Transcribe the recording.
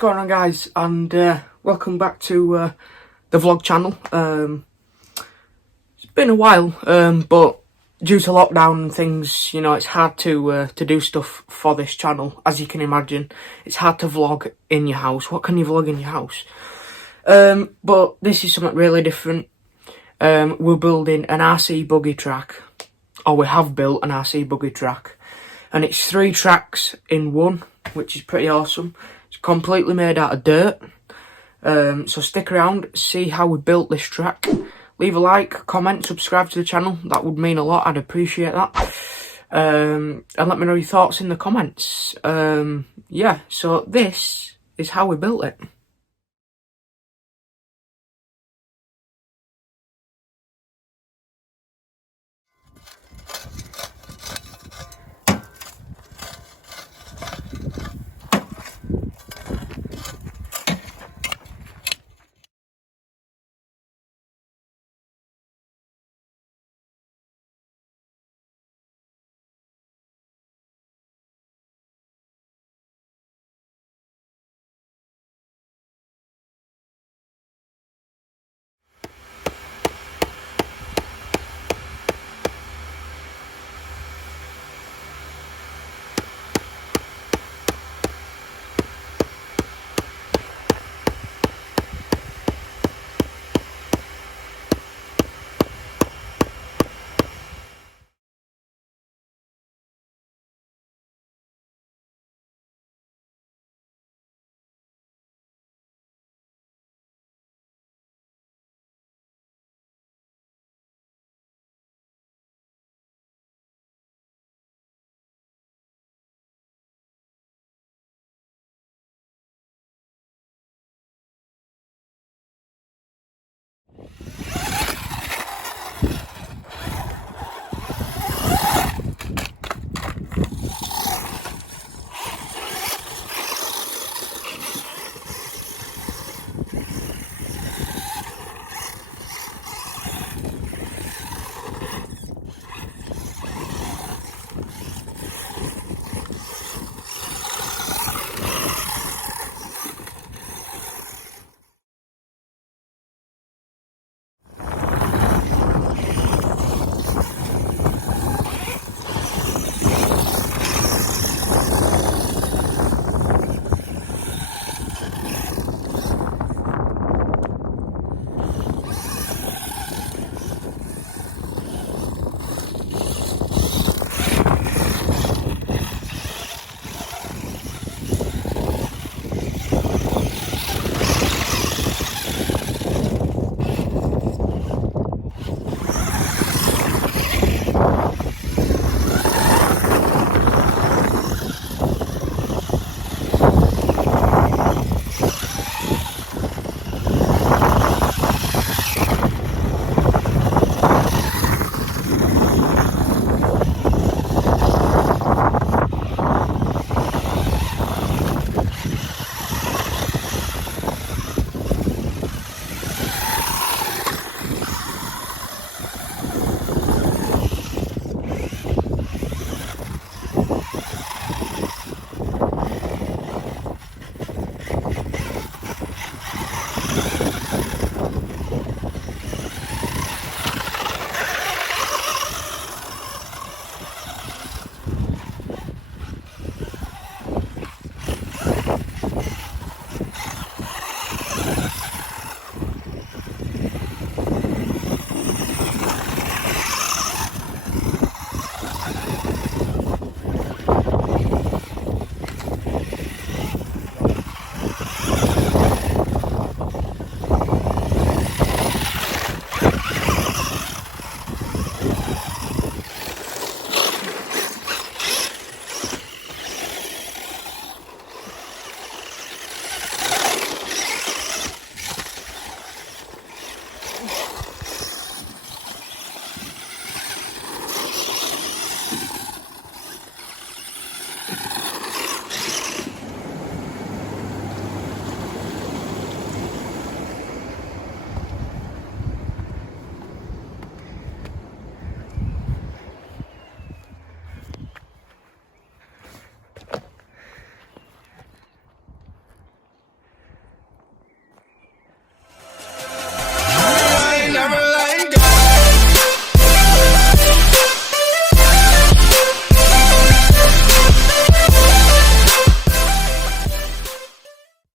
going on, guys? And welcome back to the vlog channel. It's been a while, but due to lockdown and things, you know, it's hard to do stuff for this channel. As you can imagine, it's hard to vlog in your house. What can you vlog in your house? But this is something really different. We're building an RC buggy track, or we have built an RC buggy track, and it's 3 tracks in one, which is pretty awesome. It's completely made out of dirt. So stick around, see how we built this track. Leave a like, comment, subscribe to the channel. That would mean a lot. I'd appreciate that. And let me know your thoughts in the comments. Yeah, so this is how we built it.